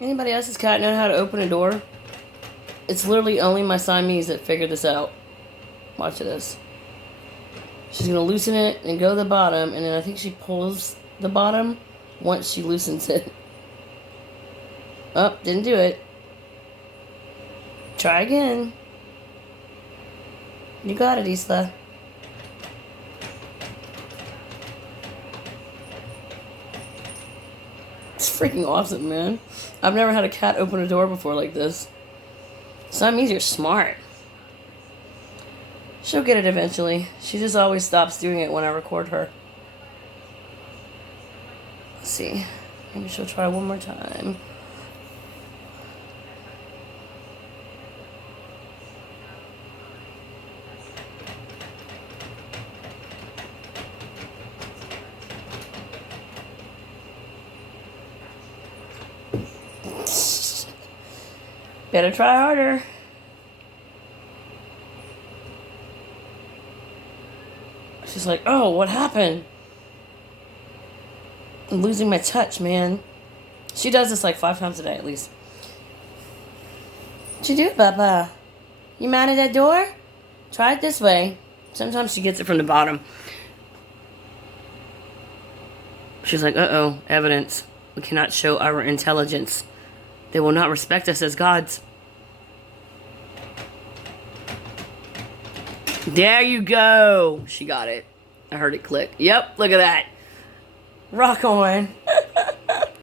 Anybody else's cat know how to open a door? It's literally only my Siamese that figured this out. Watch this. She's going to loosen it and go to the bottom, and then I think she pulls the bottom once she loosens it. Oh, didn't do it. Try again. You got it, Isla. It's freaking awesome, man. I've never had a cat open a door before like this. Siamese are smart. She'll get it eventually. She just always stops doing it when I record her. Let's see. Maybe she'll try one more time. Better try harder. She's like, oh, what happened? I'm losing my touch, man. She does this like 5 times a day at least. What you do, Papa? You mad at that door? Try it this way. Sometimes she gets it from the bottom. She's like, uh-oh, evidence. We cannot show our intelligence. They will not respect us as gods. There you go. She got it. I heard it click. Yep, look at that. Rock on.